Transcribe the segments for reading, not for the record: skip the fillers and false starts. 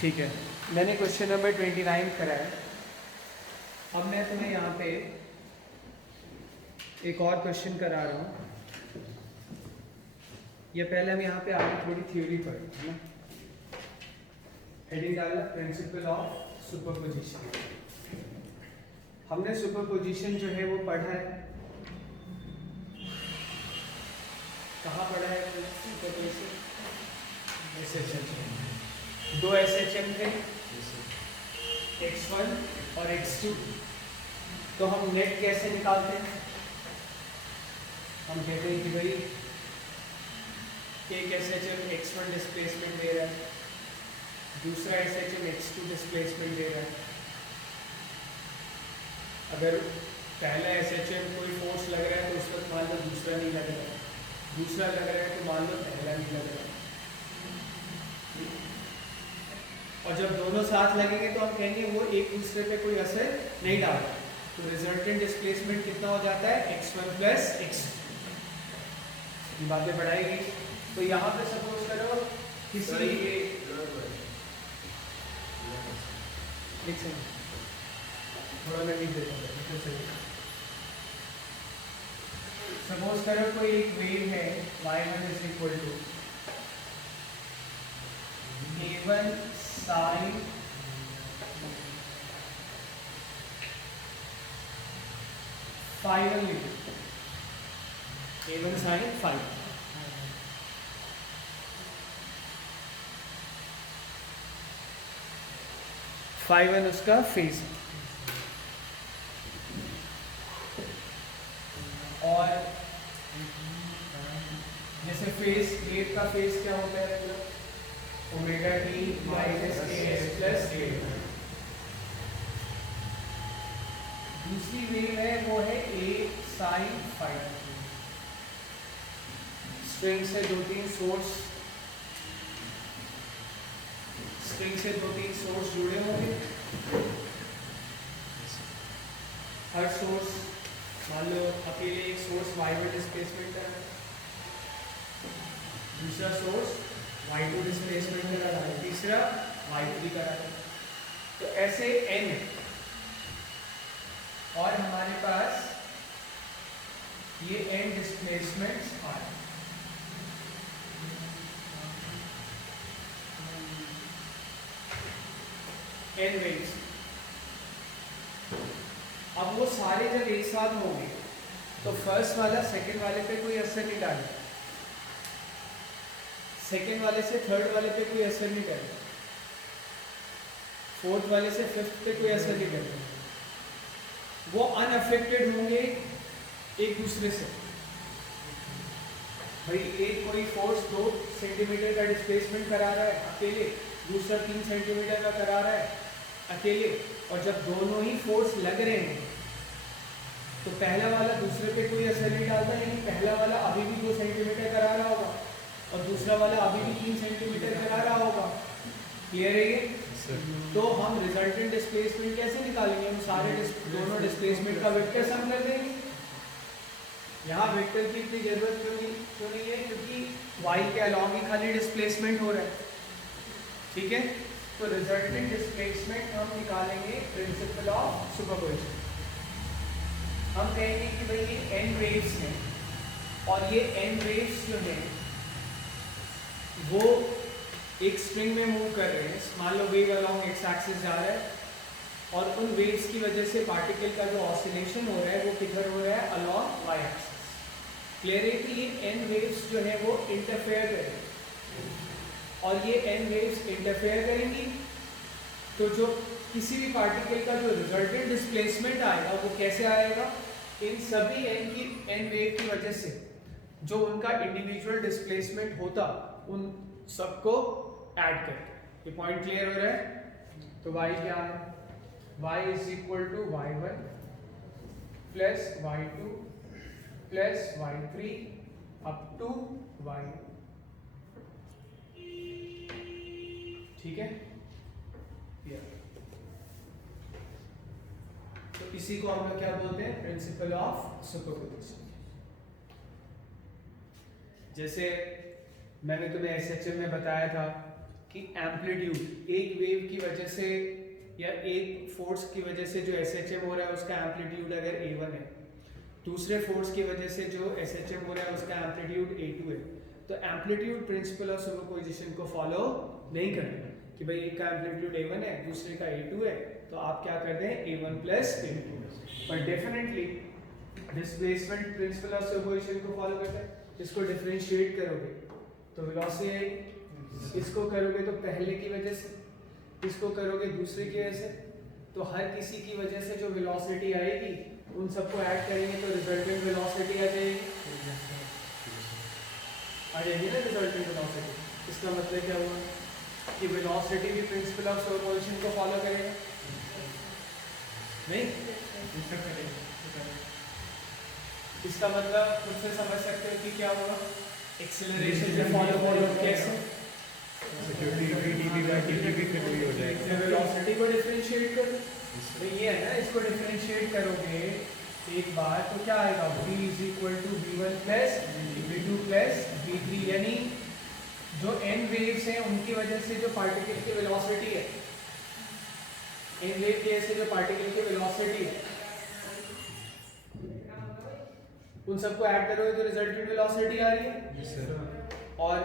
ठीक है, मैंने क्वेश्चन नंबर 29 करा है। अब मैं तुम्हें यहाँ पे एक और क्वेश्चन करा रहा हूँ। ये पहले हम यहाँ पे आगे थोड़ी थ्योरी पढ़े है ना। हेडिंग डाला प्रिंसिपल ऑफ सुपरपोजिशन। हमने सुपरपोजिशन जो है वो पढ़ा है, कहाँ पढ़ा है सुपरपोजिशन? SHM। दो SHM थे, x1 और x2। तो हम नेट कैसे निकालते हैं? हम कहते हैं कि भाई एक SHM x1 डिस्प्लेसमेंट दे रहा है, दूसरा SHM x2 डिस्प्लेसमेंट दे रहा है। अगर पहला SHM कोई फोर्स लग रहा है तो उस वक्त मान लो दूसरा नहीं लग रहा है, दूसरा लग रहा है तो मान लो पहला नहीं लग रहा है। और जब दोनों साथ लगेंगे तो हम कहेंगे वो एक दूसरे पे कोई असर नहीं डाल रहा। तो रिजल्टेंट डिस्प्लेसमेंट कितना हो जाता है? x1 plus x2। ये बातें बढ़ाएगी। तो यहाँ पे सपोज करो किसी थोड़ा मैं लिख देता हूँ। सपोज करो कोई एक वेव है y1 is equal to a1 sine five, a1 sine five. Five उसका फेज, और जैसे फेज वेव का फेज क्या होता है? Omega t minus AS plus A। दूसरी वेव है वो है A साइन फाइव। स्ट्रिंग से दो तीन सोर्स जुड़े होंगे। हर सोर्स मान लो अकेले एक सोर्स y1 डिस्प्लेसमेंट कर रहा है, दूसरा सोर्स y2 डिस्प्लेसमेंट कर रहा है, तीसरा y3 कर रहा है। तो ऐसे n, और हमारे पास ये n डिस्प्लेसमेंट्स आ रहे हैं। n waves. अब वो सारे जब एक साथ होंगे तो फर्स्ट वाला सेकंड वाले पे कोई असर नहीं डालेगा, सेकंड वाले से थर्ड वाले पे कोई असर नहीं करेगा, फोर्थ वाले से फिफ्थ पे कोई असर नहीं करेगा। वो अनअफेक्टेड होंगे एक दूसरे से। भाई एक कोई फोर्स 2 सेंटीमीटर का डिस्प्लेसमेंट करा रहा है अकेले, दूसरा 3 सेंटीमीटर का करा रहा है अकेले, और जब दोनों ही फोर्स लग रहे हैं तो पहला वाला दूसरे पे कोई असर नहीं डालता, लेकिन पहला वाला अभी भी 2 सेंटीमीटर करा रहा होगा और दूसरा वाला अभी भी 3 सेंटीमीटर करा रहा होगा। क्लियर है ये? तो हम रिजल्टेंट डिस्प्लेसमेंट कैसे निकालेंगे? हम सारे दोनों डिस्प्लेसमेंट का वेक्टर सम कर देंगे। यहाँ वेक्टर की इतनी जरूरत क्यों नहीं है? क्योंकि y के अलॉन्ग ही खाली डिस्प्लेसमेंट हो रहा है। ठीक है, तो रिजल्टेंट डिस्प्लेसमेंट हम निकालेंगे प्रिंसिपल ऑफ सुपरपोजिशन। हम कहेंगे कि भाई ये n वेव्स हैं और ये n वेव्स जो हैं वो एक स्ट्रिंग में मूव कर रहे हैं। मान लो वेव अलॉन्ग एक्स एक्सिस जा रहा है और उन वेव्स की वजह से पार्टिकल का जो ऑसिलेशन हो रहा है वो किधर हो रहा है? Along Y axis. क्लियर है कि ये n वेव्स जो है वो इंटरफेयर करेंगी, और ये n वेव्स इंटरफेयर करेंगी तो जो किसी भी पार्टिकल का जो रिजल्टेंट डिस्प्लेसमेंट आएगा वो कैसे आएगा? इन सभी n वेव की वजह से जो उनका इंडिविजुअल डिस्प्लेसमेंट होता उन सबको ऐड करके। ये पॉइंट क्लियर हो रहा है? तो y क्या है? y is equal to y1 plus y2 plus y3 up to y। ठीक है, तो इसी को हम लोग क्या बोलते हैं? Principal of superposition. जैसे मैंने तुम्हें SHM में बताया था कि एम्पलीट्यूड एक वेव की वजह से या एक फोर्स की वजह से जो SHM हो रहा है उसका एम्पलीट्यूड अगर A1 है, दूसरे फोर्स की वजह से जो SHM हो रहा है उसका एम्पलीट्यूड A2 है, तो एम्पलीट्यूड प्रिंसिपल ऑफ सुपरपोजिशन को फॉलो नहीं करते कि भाई एक का एम्पलीट्यूड A1 है दूसरे का A2 है तो आप क्या कर दें A1 प्लस A2, पर definitely displacement principal of superposition को फॉलो करता है। इसको डिफरेंशिएट करोगे तो वेलोसिटी आएगी, इसको करोगे तो पहले की वजह से, इसको करोगे दूसरे की वजह से, तो हर किसी की वजह से जो वेलोसिटी आएगी उन सबको ऐड करेंगे तो रिजल्टेंट वेलोसिटी आ जाएगी ना रिजल्टेंट वेलोसिटी। इसका मतलब क्या हुआ कि वेलोसिटी भी प्रिंसिपल ऑफ सुपरपोजिशन को फॉलो करेगा नहीं? इसका मतलब खुद से समझ सकते हो कि क्या होगा, एक्सेलरेशन से फॉलो कैसे वेलोसिटी को डिफरेंशिएट करो, तो ये है ना, इसको डिफरेंशिएट करोगे एक बार तो क्या आएगा v is equal to v1 plus v2 plus v3, यानी जो n वेव्स हैं उनकी वजह से जो पार्टिकल की वेलोसिटी है, n वेव की वजह से जो पार्टिकल की वेलोसिटी है उन सबको ऐड करोगे तो रिजल्टेंट वेलोसिटी आ रही है। yes, और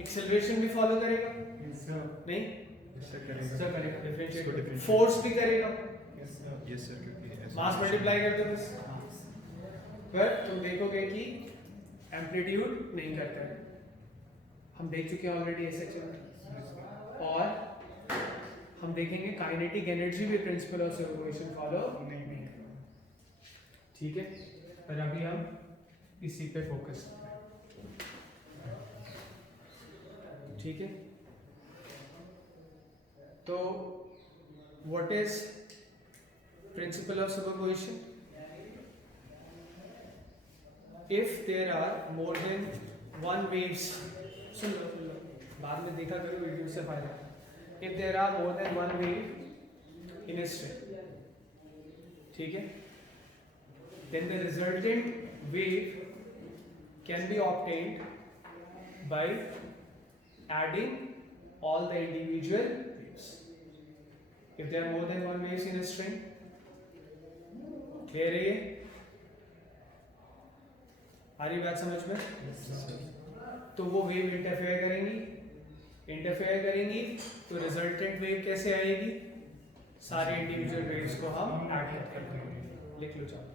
एक्सेलरेशन भी फॉलो करेगा नहीं? करेगा डिफरेंशिएट, फोर्स भी करेगा यस सर, क्योंकि मास मल्टीप्लाई कर दो बस, पर तुम देखोगे कि एम्पलीट्यूड नहीं करता है, हम देख चुके हैं ऑलरेडी SHM, और हम देखेंगे काइनेटिक एनर्जी भी प्रिंसिपल ऑफ सुपरपोजिशन फॉलो नहीं करता, ठीक है। पर अभी हम इसी पे फोकस करते हैं, ठीक है। तो what is principle of superposition? If there are more than one waves, सुन लो बाद में देखा करो वीडियो से फायदा, if there are more than one wave in a string, ठीक है, then the resultant wave can be obtained by adding all the individual waves. If there are more than one waves in a string, clear है ये? आ रही बात समझ में? तो वो वेव इंटरफेयर करेंगी तो रिजल्टेंट वेव कैसे आएगी? सारे इंडिविजुअल वेव्स को हम ऐड कर देंगे, लिख लो जाओ।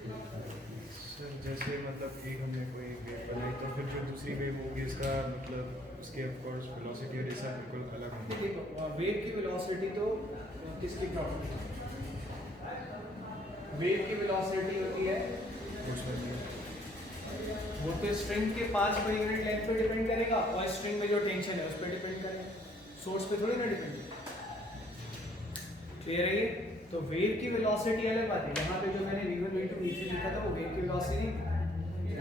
सर जैसे मतलब एक हमने कोई वेव बनाई तो फिर जो दूसरी वेव होगी उसका मतलब उसके ऑफ कोर्स वेलोसिटी और इसका बिल्कुल अलग होगा। देखो वेव की वेलोसिटी तो किसकी प्रॉपर्टी, वेव की वेलोसिटी होती है वो तो स्ट्रिंग के पास पर यूनिट लेंथ पे डिपेंड करेगा और स्ट्रिंग में जो टेंशन है उस पर डिपेंड करेगा, सोर्स पे थोड़ी ना डिपेंड करेगा, क्लियर है ये? तो वेव की वेलोसिटी अलग बात है, यहाँ पे जो मैंने v1 v2 v3 लिखा था वो वेव की वेलोसिटी,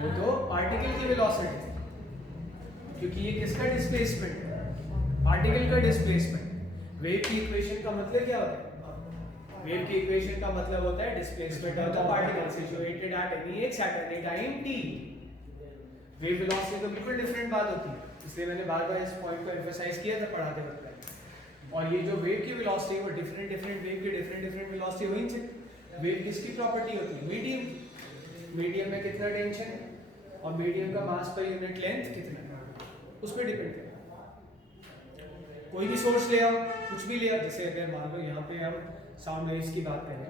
वो तो पार्टिकल की वेलोसिटी, क्योंकि ये किसका डिस्प्लेसमेंट है? पार्टिकल का डिस्प्लेसमेंट। वेव की इक्वेशन का मतलब क्या होता है? वेव की इक्वेशन का मतलब होता है displacement of the particle situated at any x at any time t। Wave velocity तो बिल्कुल डिफरेंट बात होती है, इसलिए मैंने बार-बार इस पॉइंट को एम्फसाइज किया था पढ़ाते वक्त। और ये जो वेव की वेलोसिटी वो डिफरेंट वेव की डिफरेंट वेलोसिटी हो ही नहीं सकती। वेव किसकी प्रॉपर्टी होती है? मीडियम की। मीडियम में कितना टेंशन है और मीडियम का मास पर यूनिट लेंथ कितना है उस पर डिपेंड करता। कोई भी सोर्स ले आओ, कुछ भी ले आओ, जैसे अगर मान लो यहाँ पे हम साउंड वेव्स की बात करें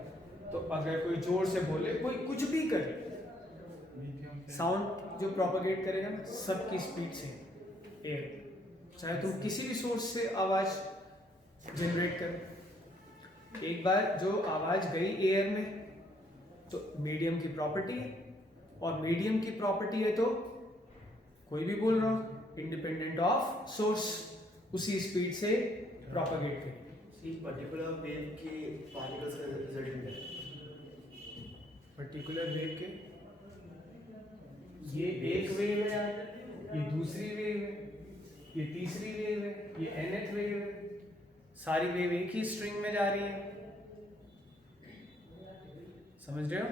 तो अगर कोई जोर से बोले, कोई कुछ भी करे, साउंड जो प्रोपेगेट करेगा ना सबकी स्पीड से एयर, चाहे तुम किसी भी सोर्स से आवाज जनरेट कर, एक बार जो आवाज गई एयर में तो मीडियम की प्रॉपर्टी है, और मीडियम की प्रॉपर्टी है तो कोई भी बोल रहा हूं इंडिपेंडेंट ऑफ सोर्स उसी स्पीड से प्रोपेगेट करेगी। पर्टिकुलर वेव के पार्टिकल्स का रिजल्टेंट है, पर्टिकुलर वेव के, ये एक वेव है यार, ये दूसरी वेव है, ये तीसरी वेव है, ये nth वेव है, सारी वेव एक ही स्ट्रिंग में जा रही है, समझ रहे हो?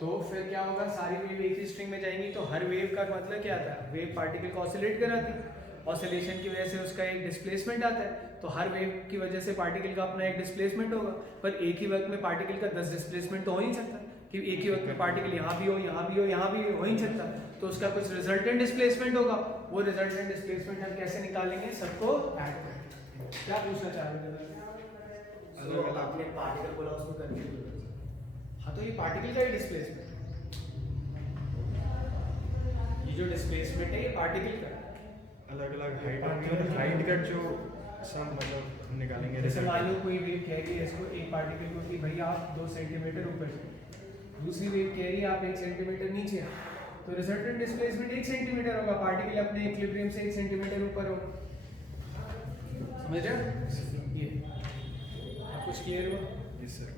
तो फिर क्या होगा, सारी वेव एक ही स्ट्रिंग में जाएंगी तो हर वेव का मतलब क्या आता है? वेव पार्टिकल को ऑसिलेट कराती है, ऑसिलेशन की वजह से उसका एक डिस्प्लेसमेंट आता है, तो हर वेव की वजह से पार्टिकल का अपना एक डिस्प्लेसमेंट होगा, पर एक ही वक्त में पार्टिकल का 10 डिस्प्लेसमेंट तो हो ही नहीं सकता कि एक ही वक्त में पार्टिकल यहाँ भी हो, यहाँ भी हो, यहाँ भी हो ही नहीं सकता, तो उसका कुछ रिजल्टेंट डिस्प्लेसमेंट होगा। वो रिजल्टेंट डिस्प्लेसमेंट हम कैसे निकालेंगे, सबको ऐड करेंगे। क्या पूछना चाह रहे थे? तो आपने पार्टिकल बोला उसमें कंफ्यूज हो गया। हाँ, तो ये पार्टिकल का ही डिस्प्लेसमेंट, ये जो डिस्प्लेसमेंट है ये पार्टिकल का है। अलग अलग हाइट होगी और हाइट का जो सब मतलब हम निकालेंगे जैसे result। मान लो कोई वेव कह रही है इसको, एक पार्टिकल को कि भाई आप 2 सेंटीमीटर ऊपर जाओ, दूसरी वेव कह रही है आप 1 सेंटीमीटर नीचे आओ, तो रिजल्टेंट डिस्प्लेसमेंट 1 सेंटीमीटर होगा, पार्टिकल अपने इक्विलिब्रियम से 1 सेंटीमीटर ऊपर होगा। समझ रहे हो? ये अब कुछ क्लियर हुआ? Yes, sir।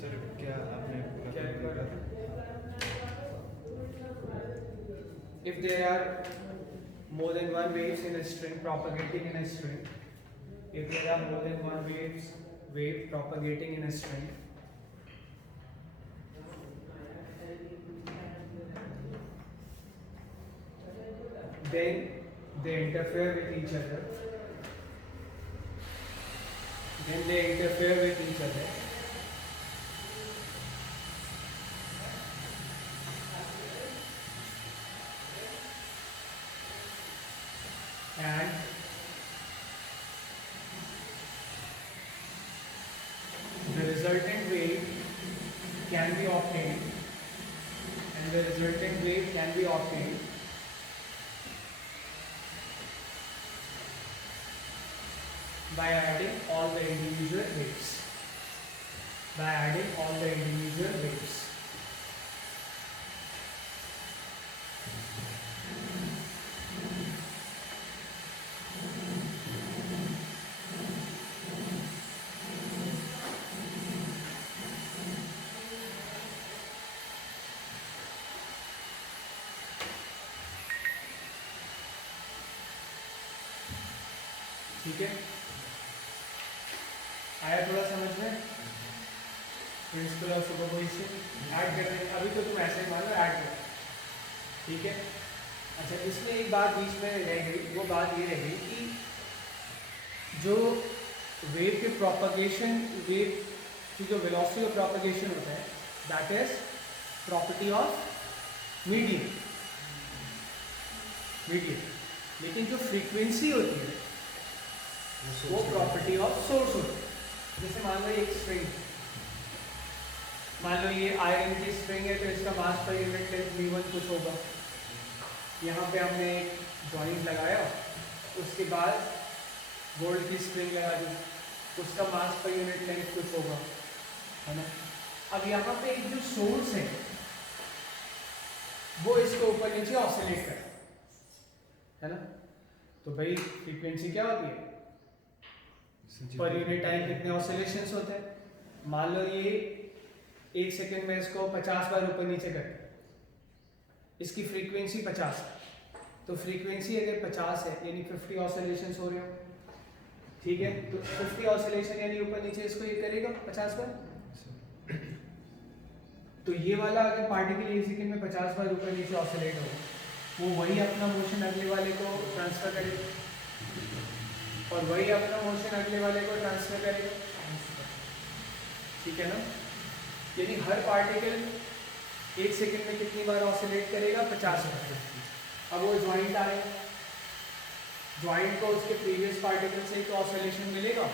सर क्या आपने क्या मतलब लिखा देखा If there are more than one waves in a string propagating in a string, if there are more than one wave propagating in a string, then they interfere with each other. Then they interfere with each other. And the resultant wave can be obtained, by adding all the individual waves. ठीक है, आया थोड़ा समझ में? Principal of superposition add कर रहे हैं, अभी तो तुम ऐसे मान लो ऐड कर, ठीक है। अच्छा, इसमें एक बात बीच में रह गई, वो बात ये रह गई कि जो वेव के प्रोपगेशन, वेव की जो वेलोसिटी ऑफ प्रोपगेशन होता है, that is property of medium, लेकिन जो फ्रीक्वेंसी होती है वो प्रॉपर्टी ऑफ सोर्स होती है। जैसे मान लो एक स्ट्रिंग, मान लो ये आयरन की स्ट्रिंग है, तो इसका मास पर यूनिट लेंथ v1 कुछ होगा, यहाँ पे हमने एक जॉइंट लगाया, उसके बाद गोल्ड की स्ट्रिंग लगा दी, उसका मास पर यूनिट लेंथ कुछ होगा, है ना। अब यहाँ पे एक जो सोर्स है वो इसको ऊपर नीचे ऑसिलेट कर, है ना। तो भाई फ्रीक्वेंसी क्या होती है, पर यूनिट टाइम कितने ऑसिलेशंस होते हैं। मान लो ये 1 सेकंड में इसको 50 बार ऊपर नीचे करते हैं, इसकी फ्रीक्वेंसी 50 है, तो फ्रीक्वेंसी अगर 50 है यानी 50 ऑसिलेशंस हो रहे हो, ठीक है। तो 50 ऑसिलेशन यानी ऊपर नीचे इसको ये करेगा 50 बार। तो ये वाला अगर पार्टिकल 1 सेकंड में 50 बार ऊपर नीचे ऑसिलेट हो, वो वही अपना मोशन अगले वाले को ट्रांसफर करेगा, और वही अपना मोशन अगले वाले को ट्रांसफर करेगा, ठीक है ना। यानी हर पार्टिकल 1 सेकंड में कितनी बार ऑसिलेट करेगा, 50 बार। अब वो ज्वाइंट आए, ज्वाइंट को उसके प्रीवियस पार्टिकल से तो ऑसिलेशन मिलेगा,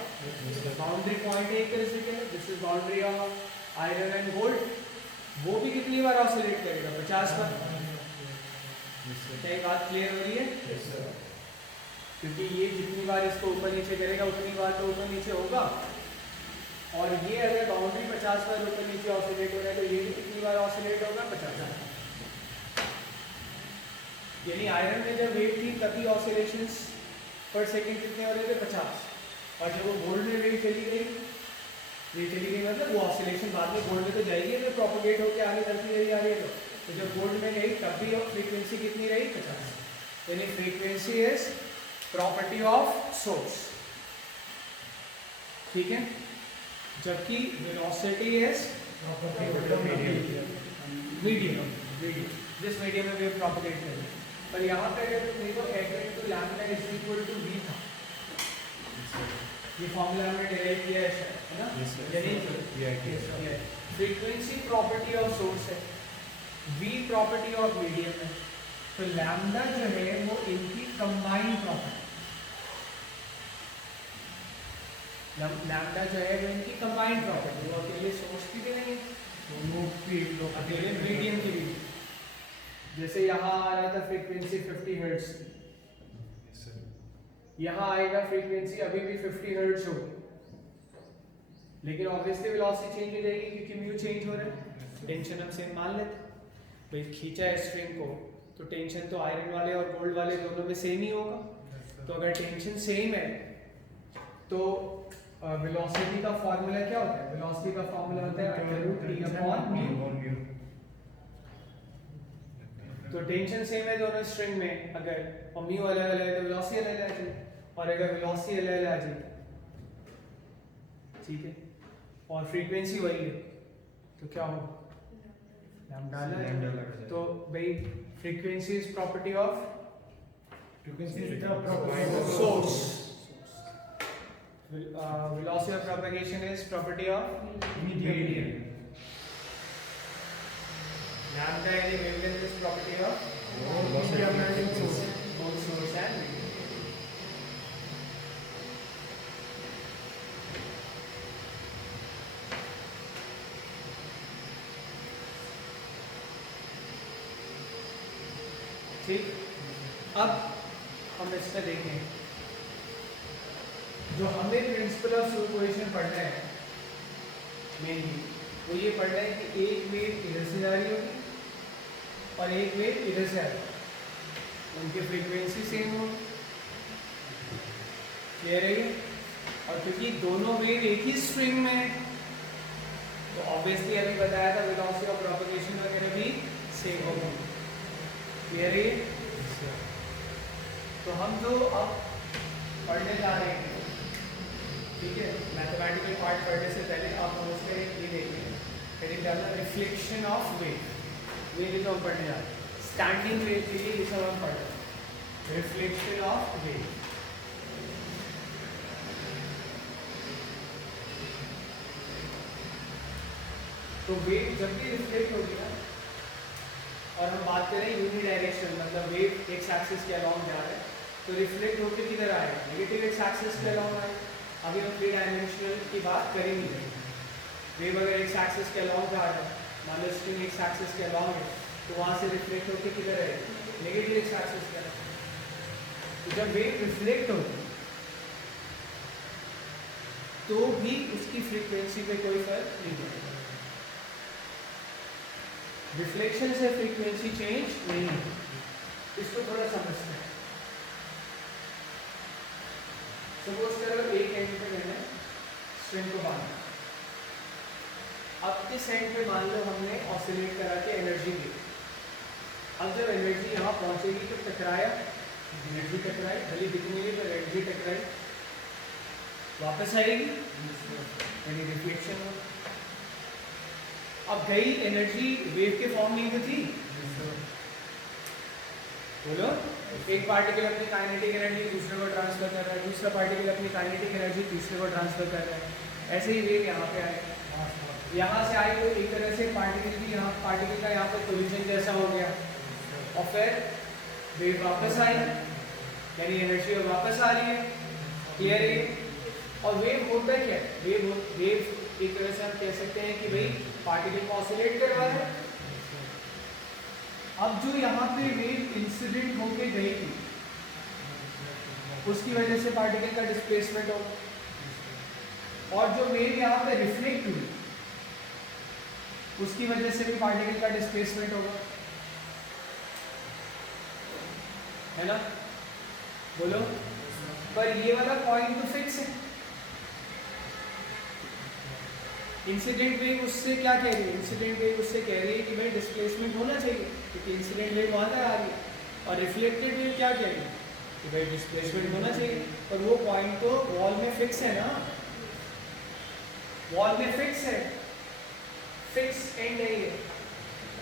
बाउंड्री पॉइंट है एक तरह से, क्या this is boundary of iron and gold, वो भी कितनी बार ऑसिलेट करेगा, 50 बार। क्या ये बात क्लियर हो रही है? क्योंकि ये जितनी बार इसको ऊपर नीचे करेगा उतनी बार तो ऊपर नीचे होगा, और ये अगर बाउंड्री 50 बार ऊपर नीचे ऑसिलेट हो रहा है तो ये भी कितनी बार ऑसिलेट होगा, 50 बार। यानी आयरन में जब वेव थी तभी ऑसिलेशंस पर सेकंड कितने हो रहे थे, 50, और जब वो गोल्ड में वेव चली गई मतलब वो ऑसिलेशन बाद में गोल्ड में तो जाएगी, अगर प्रोपोगेट होकर आगे चलती रही आ रही है तो जब गोल्ड में गई तब भी फ्रीक्वेंसी कितनी रही, 50। यानी frequency is property of source, ठीक है, जबकि velocity is property of medium. Medium जिस मीडियम में वेव प्रोपगेट कर रही है। पर यहाँ पे अगर तुम देखो f into lambda is equal to v था, ये फॉर्मूला हमने डिराइव किया है ना, Yes, sir. यही फ्रीक्वेंसी प्रॉपर्टी ऑफ सोर्स है, वी प्रॉपर्टी ऑफ मीडियम है, तो लैम्डा जो है वो इनकी कंबाइंड प्रॉपर्टी, लैम्डा जो है वो इनकी कंबाइंड प्रॉपर्टी, वो अकेले सोर्स की भी नहीं है, दोनों फील्ड अकेले मीडियम की भी नहीं। जैसे यहाँ आ रहा था फ्रीक्वेंसी 50 हर्ट्ज, Yes, sir. यहाँ आएगा फ्रीक्वेंसी अभी भी 50 हर्ट्ज होगी, लेकिन ऑब्वियसली वेलोसिटी चेंज हो जाएगी क्योंकि म्यू चेंज हो रहा है। टेंशन हम सेम मान लेते हैं, भाई खींचा है स्ट्रिंग को तो टेंशन तो आयरन वाले और गोल्ड वाले दोनों में सेम ही होगा, तो अगर टेंशन सेम है तो वेलोसिटी का फॉर्मूला क्या होता है? वेलोसिटी का फॉर्मूला होता है √T/μ। तो टेंशन सेम है दोनों स्ट्रिंग में, अगर और म्यू अलग अलग है तो वेलोसिटी अलग अलग आ जाएगी, और अगर वेलोसिटी अलग अलग आ जाएगी, ठीक है, और फ्रीक्वेंसी वही है तो क्या होगा? लैम्डा लैम्डा अलग। अलग। तो भाई frequency is property of Frequency is the property of source, velocity of propagation is property of medium, lambda is the wavelength is property of medium and source. both source and medium. ठीक, अब हम इसमें देखें जो हमें principal of superposition पढ़ना है mainly, वो ये पढ़ना है कि एक वेव इधर से जा रही होगी और एक वेव इधर से आ रही है, उनकी फ्रीक्वेंसी सेम हो, क्लियर है ये? और क्योंकि दोनों वेव एक ही स्ट्रिंग में है तो ऑब्वियसली अभी बताया था वेलोसिटी ऑफ प्रोपगेशन वगैरह भी सेम होगा, क्लियर है ये? तो हम जो अब पढ़ने जा रहे हैं, ठीक है, मैथमेटिकल पार्ट पढ़ने से पहले आप हम उसका ये देखें, पहले क्या था? रिफ्लेक्शन ऑफ वेव, वेव जो हम पढ़ने जा रहे हैं, स्टैंडिंग वेव के लिए ये सब हम पढ़ रहे हैं, रिफ्लेक्शन ऑफ वेव। तो वेव जब भी रिफ्लेक्ट होगी ना, और हम बात करें यूनि डायरेक्शन, मतलब वेव एक्स एक्सिस के अलॉन्ग जा रहा है, तो रिफ्लेक्ट होकर किधर आएगा? नेगेटिव एक्स एक्सिस के अलॉन्ग आएगा। अभी हम 3 डायमेंशनल की बात करेंगे, वेव अगर एक्स एक्सिस के अलॉन्ग जा रहा है, मान लो स्ट्रिंग एक्स एक्सिस के अलॉन्ग है, तो वहाँ से रिफ्लेक्ट होकर किधर आएगा? नेगेटिव एक्स एक्सिस के अलॉन्ग। तो जब वेव रिफ्लेक्ट होगी तो भी उसकी फ्रीक्वेंसी पे कोई फर्क नहीं पड़ेगा, रिफ्लेक्शन से फ्रीक्वेंसी चेंज नहीं होगी, इसको थोड़ा समझते हैं। सपोज करो एक एंड पे मैंने स्ट्रिंग को बांधा, अब इस एंड पे मान लो हमने ऑसिलेट करा के एनर्जी दी, अब जब एनर्जी यहाँ पहुंचेगी तो टकराया, एनर्जी टकराई, भले दिखने लगी तो एनर्जी टकराई, वापस आएगी यानी रिफ्लेक्शन हो। अब गई एनर्जी वेव के फॉर्म में तो थी, बोलो, एक पार्टिकल अपनी काइनेटिक एनर्जी दूसरे को ट्रांसफर कर रहा है, दूसरा पार्टिकल अपनी काइनेटिक एनर्जी तीसरे को ट्रांसफर कर रहा है, ऐसे ही वेव यहाँ पे आए, यहाँ से आई तो एक तरह से पार्टिकल भी यहाँ, पार्टिकल का यहाँ पर कोलिजन जैसा हो गया, और फिर वेव वापस आई यानी एनर्जी वापस आ रही है, क्लियर है? और वेव होता क्या है? वेव एक तरह से हम कह सकते हैं कि भाई पार्टिकल को ऑसिलेट करवा रहा है। अब जो यहाँ पे वेव इंसिडेंट होके गई थी उसकी वजह से पार्टिकल का डिस्प्लेसमेंट होगा, और जो वेव यहाँ पे रिफ्लेक्ट हुई उसकी वजह से भी पार्टिकल का डिस्प्लेसमेंट होगा, है ना? बोलो, पर ये वाला पॉइंट तो फिक्स है। इंसिडेंट वेव उससे क्या कह रही है? इंसिडेंट वेव उससे कह रही है कि भाई डिस्प्लेसमेंट होना चाहिए क्योंकि इंसिडेंट वेव वहाँ तक आ रही है, और रिफ्लेक्टेड वेव क्या कह रही है कि भाई डिस्प्लेसमेंट होना चाहिए, पर वो पॉइंट तो वॉल में फिक्स है ना, वॉल में फिक्स है, फिक्स एंड है ये,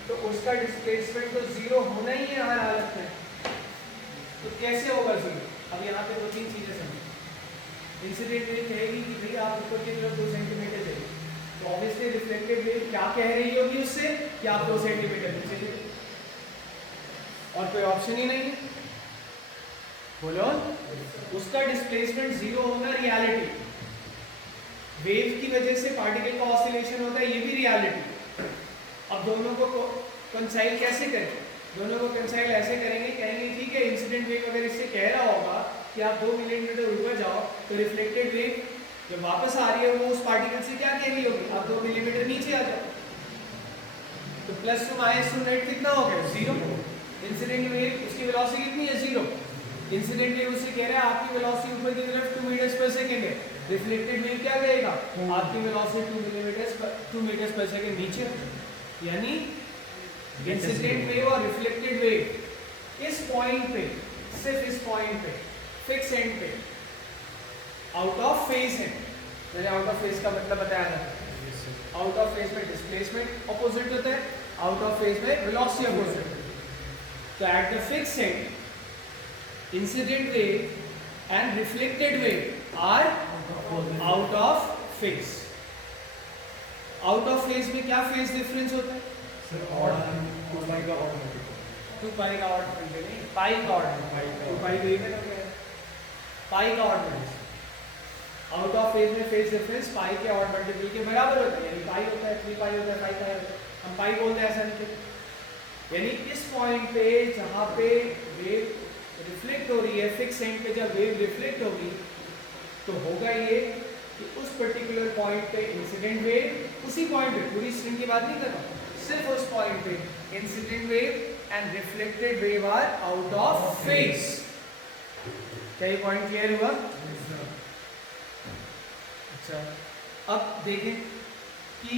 तो उसका डिस्प्लेसमेंट तो जीरो होना ही है हर हालत में। तो कैसे होगा जीरो? अब यहाँ पे दो तीन चीजें समझो। इंसिडेंट वेव कहेगी कि भाई आप ऊपर की तरफ 2 सेंटीमीटर जाइए, तो ऑब्वियसली रिफ्लेक्टेड वेव क्या कह रही होगी उससे कि आप 2 सेंटीमीटर नीचे जाइए, और कोई ऑप्शन ही नहीं है। बोलो, उसका डिस्प्लेसमेंट जीरो होना रियलिटी, वेव की वजह से पार्टिकल का ऑसिलेशन होता है, ये भी रियलिटी। अब दोनों को कंसाइल कैसे करें? दोनों को कंसाइल ऐसे करेंगे, कहेंगे ठीक है इंसिडेंट वेव अगर इससे कह रहा होगा कि आप 2 मिलीमीटर ऊपर जाओ, तो रिफ्लेक्टेड वेव जब वापस आ रही है वो उस पार्टिकल से क्या कह रही होगी? आप 2 मिलीमीटर नीचे आ जाओ। तो plus two minus two net कितना हो गया? जीरो। इंसिडेंट वेव उसकी वेलोसिटी कितनी है? जीरो। इंसिडेंट वेव उससे कह रहा है आपकी वेलोसिटी ऊपर की तरफ 2 मीटर्स पर सेकंड है। रिफ्लेक्टेड वेव क्या कहेगा? आपकी वेलोसिटी 2 मीटर्स पर सेकंड नीचे। यानी इंसिडेंट वेव और रिफ्लेक्टेड वेव इस पॉइंट पे, सिर्फ इस पॉइंट पे, फिक्स एंड पे, आउट ऑफ फेज है। मैंने आउट ऑफ फेज का मतलब बताया था। आउट ऑफ फेज में डिस्प्लेसमेंट ऑपोजिट होता है, आउट ऑफ फेज में वेलोसिटी ऑपोजिट। तो at the fix end incident wave and reflected wave are out of phase. Out of phase में क्या फेज डिफरेंस होता है? टू पाई का ऑड टू पाई का ऑड नहीं, पाई का ऑड। टू पाई वेव है ना, क्या है? पाई का odd multiple. Out of phase में फेज डिफरेंस पाई के ऑड मल्टीपल के बराबर होता है। यानी पाई होता है, 3 पाई होता है, 5 पाई होता है। हम पाई बोलते हैं, ऐसा नहीं। यानी इस पॉइंट पे जहाँ पे वेव रिफ्लेक्ट हो रही है, फिक्स एंड पे जब वेव रिफ्लेक्ट होगी तो होगा ये कि उस पर्टिकुलर पॉइंट पे इंसिडेंट वेव, उसी पॉइंट पे, पूरी स्ट्रिंग की बात नहीं कर रहा, सिर्फ उस पॉइंट पे incident wave and reflected wave are out of phase. क्या ये पॉइंट क्लियर हुआ? अच्छा, अब देखें कि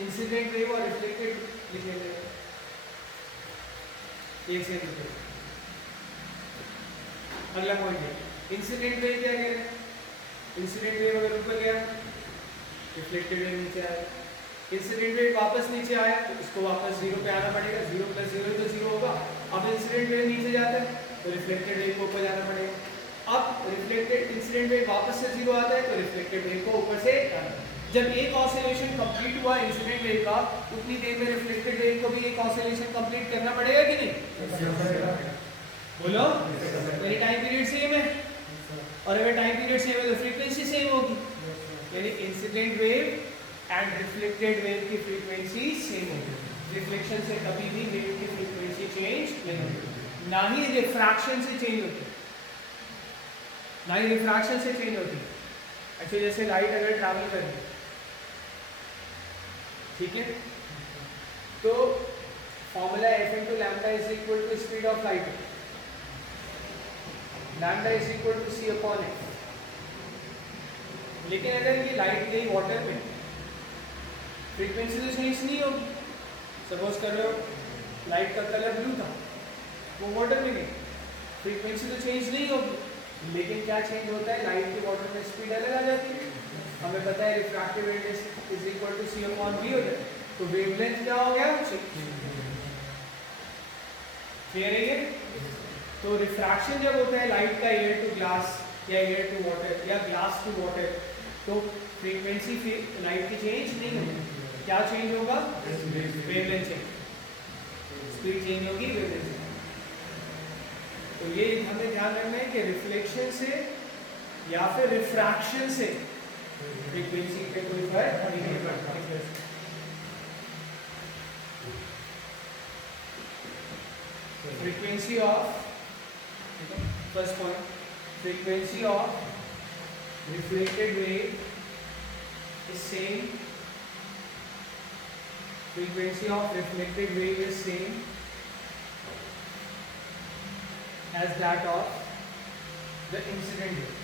इंसिडेंट वेव और रिफ्लेक्टेड लिखेंगे एक से लिखे। अगला पॉइंट है इंसिडेंट वेव क्या कह रहे हैं? इंसिडेंट वेव अगर ऊपर गया, रिफ्लेक्टेड वेव नीचे आया। इंसिडेंट वेव वापस नीचे आया तो इसको वापस जीरो पे आना पड़ेगा। 0 + 0 तो 0 होगा। अब इंसिडेंट वेव नीचे जाता है तो रिफ्लेक्टेड वेव को ऊपर जाना पड़ेगा। अब रिफ्लेक्टेड इंसिडेंट वेव वापस से 0 आता है तो रिफ्लेक्टेड वेव को ऊपर से। जब एक ऑसिलेशन कंप्लीट हुआ इंसिडेंट वेव का, उतनी देर में रिफ्लेक्टेड वेव को भी एक ऑसिलेशन कंप्लीट करना पड़ेगा कि नहीं? बोलो, मेरी टाइम पीरियड सेम है, और अगर टाइम पीरियड सेम है तो फ्रीक्वेंसी सेम होगी। यानी incident wave and reflected wave की फ्रीक्वेंसी सेम होगी। रिफ्लेक्शन से कभी भी वेव की फ्रीक्वेंसी चेंज नहीं होती, ना ही रिफ्रैक्शन से चेंज होती, ना ही रिफ्रैक्शन से चेंज होती। अच्छा, जैसे लाइट अगर ट्रैवल कर रही है, ठीक है, तो formula F × λ = speed of light. Lambda = c/f। लेकिन अगर ये लाइट गई वाटर में, फ्रीक्वेंसी तो चेंज नहीं होगी। सपोज कर लो लाइट का कलर ब्लू था, वो वाटर में गई, फ्रीक्वेंसी तो चेंज नहीं होगी, लेकिन क्या चेंज होता है? लाइट की वाटर में स्पीड अलग आ जाती है। हमें पता है रिफ्रैक्टिव इंडेक्स = c/v हो जाए, तो वेवलेंथ क्या हो गया? क्लियर है ये? तो रिफ्रैक्शन जब होता है लाइट का एयर टू ग्लास या एयर टू वाटर या ग्लास टू वाटर, तो फ्रीक्वेंसी लाइट की चेंज नहीं होगी। क्या चेंज होगा? Wavelength change. स्पीड चेंज होगी, वेवलेंथ चेंज। तो ये हमें ध्यान रखना है कि रिफ्लेक्शन से या फिर रिफ्रैक्शन से फ्रीक्वेंसी पे कोई फर्क नहीं पड़ता। Frequency of, first point, frequency of reflected wave is same. Frequency of reflected wave is same as that of the incident wave.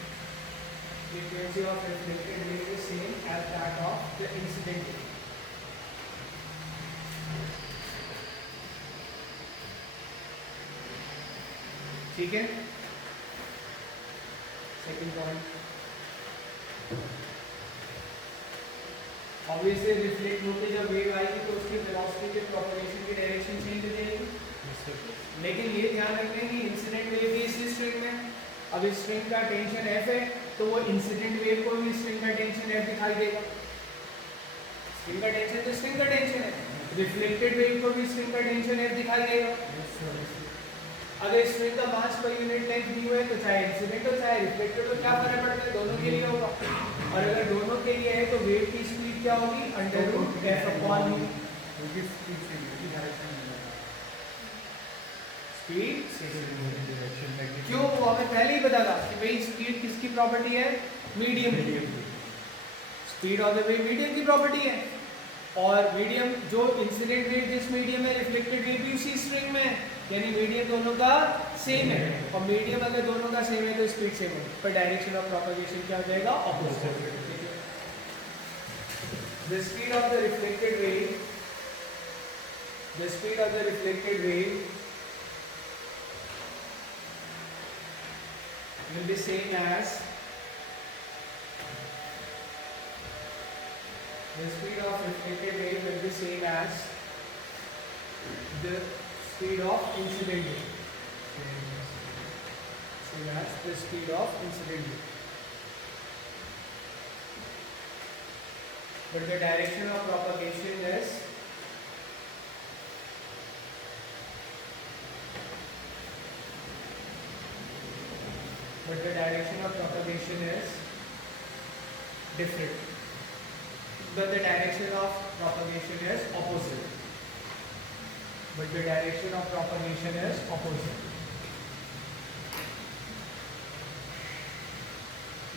Frequency of reflected wave is same as that of the incident wave. ठीक है? Second point, obviously reflect होके जब wave आएगी तो उसके उसकी velocity के propagation की डायरेक्शन चेंज हो जाएगी। Yes sir. लेकिन ये ध्यान रखना कि इंसिडेंट वेव भी इसी स्ट्रिंग में है। अब इस स्ट्रिंग का टेंशन F है तो वो इंसिडेंट वेव को भी स्ट्रिंग का टेंशन F दिखाई देगा। स्ट्रिंग का टेंशन तो स्ट्रिंग का टेंशन है, रिफ्लेक्टेड वेव को भी स्ट्रिंग का टेंशन F दिखाई देगा। अगर स्ट्रिंग का मास पर यूनिट लेंथ दी हुई है तो चाहे इंसिडेंट हो चाहे रिफ्लेक्टेड हो, क्या फर्क पड़ता है, दोनों के लिए होगा। और अगर दोनों के लिए है तो वेव की स्पीड क्या होगी, √F/u। स्पीड क्यों, वो हमें पहले ही पता था कि भाई स्पीड किसकी प्रॉपर्टी है, मीडियम की। Speed of the wave medium की प्रॉपर्टी है, और मीडियम जो इंसिडेंट वेव जिस मीडियम में, रिफ्लेक्टेड वेव भी उसी स्ट्रिंग में है, यानी मीडियम दोनों का सेम है। और मीडियम अगर दोनों का सेम है तो स्पीड सेम है, पर डायरेक्शन ऑफ प्रोपगेशन क्या हो जाएगा, opposite. The speed of the reflected wave will be same as the speed of reflected wave will be same as the speed of incident wave. Same as the speed of incident wave. But the direction of propagation is different. But the direction of propagation is opposite.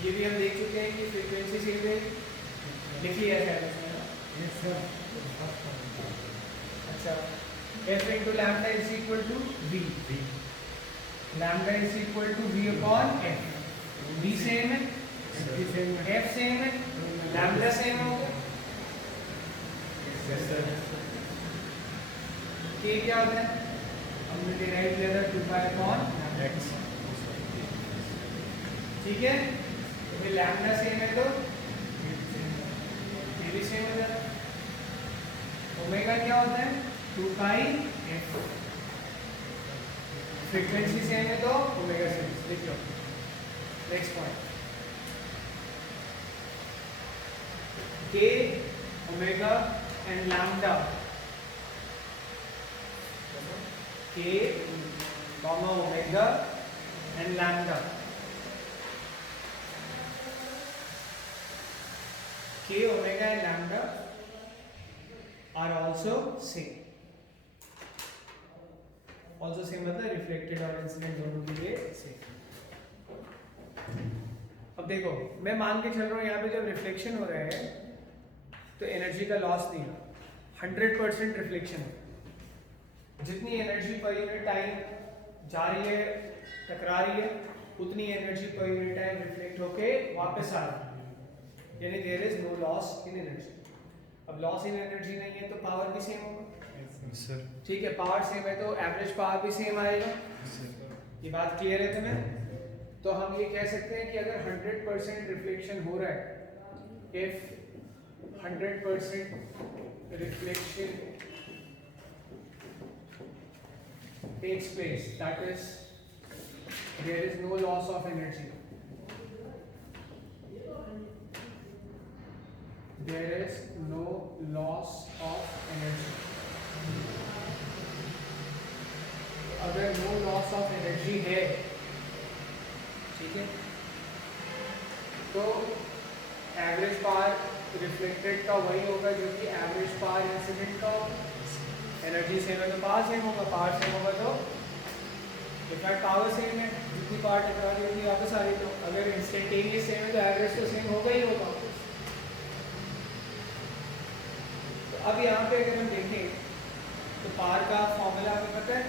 ये भी हम देख चुके हैं कि frequency same है, लिख लिया है इसमें ना? अच्छा, F into lambda is equal to V. Lambda is equal to V upon F. V same है, F सेम है, lambda सेम होगा। K क्या होता है, हमने डिराइव किया था 2 upon x, ठीक है। तो फिर लैम्डा सेम है तो ये भी सेम हो जाता है। ओमेगा क्या होता है, 2 पाई f। फ्रीक्वेंसी सेम है तो ओमेगा सेम, लिख लो। Next point, k, omega and lambda, k, omega and lambda, K, omega and lambda are also same. Also same मतलब रिफ्लेक्टेड और इंसिडेंट दोनों के लिए सेम। अब देखो, मैं मान के चल रहा हूँ यहाँ पे जब रिफ्लेक्शन हो रहा है तो एनर्जी का लॉस नहीं है, 100% रिफ्लेक्शन है। जितनी एनर्जी पर यूनिट टाइम जा रही है, टकरा रही है, उतनी energy per unit time reflect होके वापस आ रही है, यानी there is no loss in energy. अब लॉस इन एनर्जी नहीं है तो पावर भी सेम होगा, ठीक है। पावर सेम है तो एवरेज पावर भी सेम आएगा। ये बात क्लियर है तुम्हें? तो हम ये कह सकते हैं कि अगर 100% रिफ्लेक्शन हो रहा है, if 100% reflection takes place, that is there is no loss of energy, there is no loss of energy। अगर no loss of energy है, ठीक है, तो एवरेज पावर रिफ्लेक्टेड का वही होगा जो कि एवरेज पावर इंसिडेंट का होगा। एनर्जी सेम है तो पावर सेम होगा, पावर सेम होगा तो डिफरेंट पावर सेम है, जितनी पावर टकरा रही होगी वापस आ रही। तो अगर इंस्टेंटेनियस सेम है तो एवरेज तो सेम होगा ही होगा। तो अब यहाँ पे अगर हम देखें तो पावर का फॉर्मूला हमें पता है,